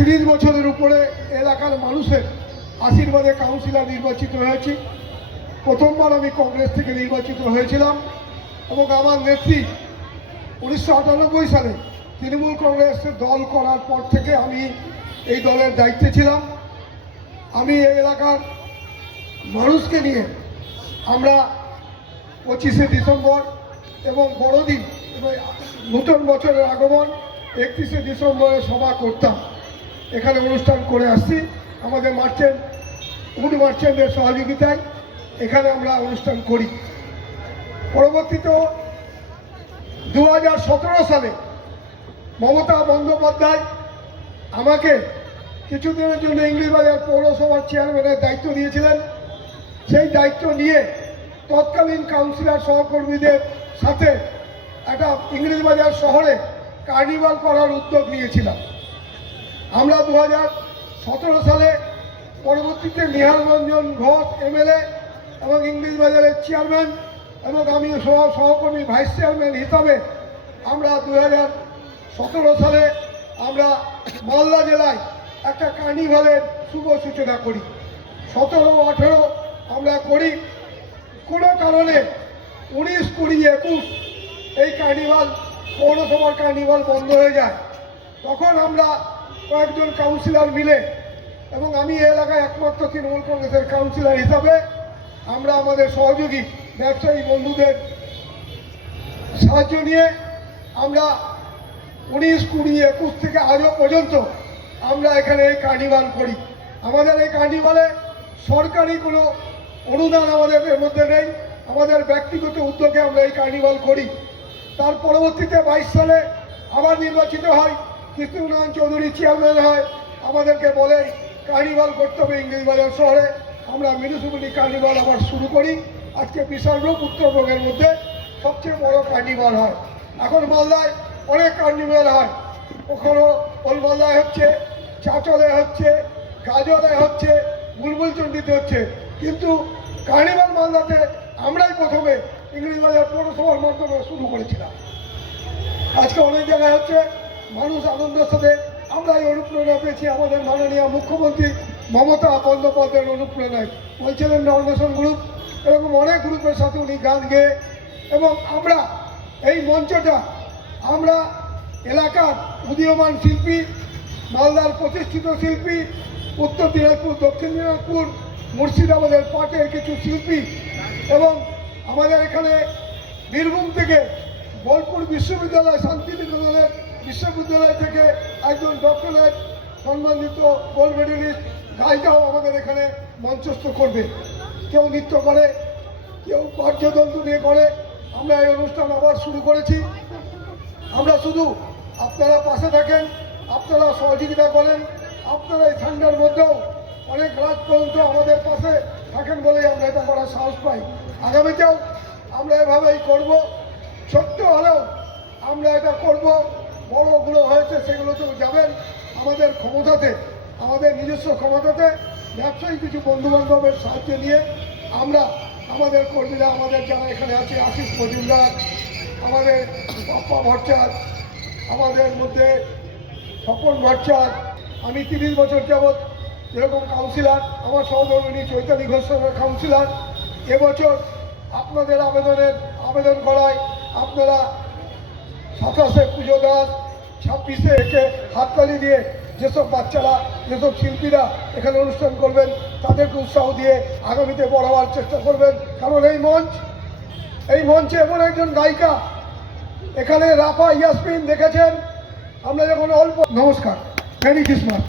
30 বছরের উপরে এলাকার মানুষের আশীর্বাদে কাউন্সিলর নির্বাচিত হয়েছি। প্রথমবার আমি কংগ্রেস থেকে নির্বাচিত হয়েছিলাম এবং আমার নেত্রী 1998 সালে তৃণমূল কংগ্রেসের দল করার পর থেকে আমি এই দলের দায়িত্বে ছিলাম। আমি এই এলাকার মানুষকে নিয়ে আমরা 25শে ডিসেম্বর এবং বড়দিন এবং নতুন বছরের আগমন 31শে ডিসেম্বরে সভা করতাম, এখানে অনুষ্ঠান করে আসছি। আমাদের উড মার্চেন্টের সহযোগিতায় এখানে আমরা অনুষ্ঠান করি। পরবর্তীতে 2017 সালে মমতা বন্দ্যোপাধ্যায় আমাকে কিছুদিনের জন্য ইংলিশবাজার পৌরসভার চেয়ারম্যানের দায়িত্ব দিয়েছিলেন। সেই দায়িত্ব নিয়ে তৎকালীন কাউন্সিলর সহকর্মীদের সাথে একটা ইংলিশবাজার শহরে কার্নিভাল করার উদ্যোগ নিয়েছিলাম। আমরা 2017 সালে পরবর্তীতে নিহাল রঞ্জন ঘোষ এমএলএ এবং ইংলিশবাজারের চেয়ারম্যান এবং আমি সহকর্মী ভাইস চেয়ারম্যান হিসাবে আমরা 2017 সালে আমরা মালদা জেলায় একটা কার্নিভালের শুভ সূচনা করি। 17-18 আমরা করি। কোনো কারণে 19, 20, 21 এই কার্নিভাল পৌরসভার কার্নিভাল বন্ধ হয়ে যায়। তখন আমরা কয়েকজন কাউন্সিলর মিলে এবং আমি এই এলাকায় একমাত্র তৃণমূল কংগ্রেসের কাউন্সিলর হিসাবে আমরা আমাদের সহযোগী ব্যবসায়ী বন্ধুদের সাহায্য নিয়ে আমরা 19, 20, 21 থেকে আজও পর্যন্ত আমরা এখানে এই কার্নিভাল করি। আমাদের এই কার্নিভালে সরকারি কোনো অনুদান আমাদের এর মধ্যে নেই, আমাদের ব্যক্তিগত উদ্যোগে আমরা এই কার্নিভাল করি। তার পরবর্তীতে 22 সালে আবার নির্বাচিত হয়, কৃষ্ণনারায়ণ চৌধুরী চেয়ারম্যান হয়, আমাদেরকে বলে কার্নিভাল করতে হবে ইংলিশবাজার শহরে। আমরা মিউনিসিপ্যালিটি কার্নিভাল আবার শুরু করি। আজকে বিশাল রূপ উত্তরবঙ্গের মধ্যে সবচেয়ে বড় কার্নিভাল হয়। এখন মালদায় অনেক কার্নিভাল হয়, কখনো ওলমালদায় হচ্ছে, চাচলে হচ্ছে, গাজলে হচ্ছে, বুলবুলচন্ডিতে হচ্ছে, কিন্তু কার্নিভাল মালদাতে আমরাই প্রথমে ইংলিশবাজার পৌরসভার মাধ্যমে শুরু করেছিলাম। আজকে অনেক জায়গায় হচ্ছে, মানুষ আনন্দের সাথে আমরা এই অনুপ্রেরণা পেয়েছি আমাদের মাননীয় মুখ্যমন্ত্রী মমতা বন্দ্যোপাধ্যায়ের অনুপ্রেরণায়। বলছিলেন নর্মেশন গ্রুপ, এরকম অনেক গ্রুপের সাথে উনি গান গেয়ে এবং আমরা এই মঞ্চটা আমরা এলাকার উদীয়মান শিল্পী, মালদার প্রতিষ্ঠিত শিল্পী, উত্তর দিনাজপুর, দক্ষিণ দিনাজপুর, মুর্শিদাবাদের পাটের কিছু শিল্পী এবং আমাদের এখানে বীরভূম থেকে বোলপুর বিশ্ববিদ্যালয়, শান্তিনিকেতনের বিশ্ববিদ্যালয় থেকে একজন ডক্টরেট সম্মানিত গোল্ড মেডেলিস্ট গায়িকাও আমাদের এখানে মঞ্চস্থ করবে। কেউ নৃত্য করে, কেউ বাদ্যযন্ত্র নিয়ে করে। আমরা এই অনুষ্ঠান আবার শুরু করেছি। আমরা শুধু আপনারা পাশে থাকেন, আপনারা সহযোগিতা করেন, আপনারা এই ঠান্ডার মধ্যেও অনেক রাত পর্যন্ত আমাদের পাশে থাকেন বলেই আমরা এটা করার সাহস পাই। আগামীতেও আমরা এভাবেই করব। ছোট্ট হলেও আমরা এটা করব। বড়গুলো হয়েছে সেগুলোতেও যাবেন। আমাদের ক্ষমতাতে, আমাদের নিজস্ব ক্ষমতাতে ব্যবসায়ী কিছু বন্ধুবান্ধবের সাহায্য নিয়ে আমরা আমাদের কর্মীরা, আমাদের যারা এখানে আছে, আশিস মজুমদার, আমাদের বাপ্পা ভট্টাচার্য, আমাদের মধ্যে স্বপন ভট্টাচার্য, আমি 30 বছর যাবৎ যেরকম কাউন্সিলর, আমার সহধর্মিনী চৈতালি ঘোষের কাউন্সিলর। এবছর আপনাদের আবেদন করায় আপনারা 27শে পুজো দাস, 26শে একে হাততালি দিয়ে যেসব বাচ্চারা, যেসব শিল্পীরা এখানে অনুষ্ঠান করবেন তাদেরকে উৎসাহ দিয়ে আগামীতে বড়াবার চেষ্টা করবেন। কারণ এই মঞ্চে এমন একজন গায়িকা, এখানে রাফা ইয়াসমিন দেখেছেন আমরা যখন অল্প। নমস্কার, মেরি ক্রিসমাস।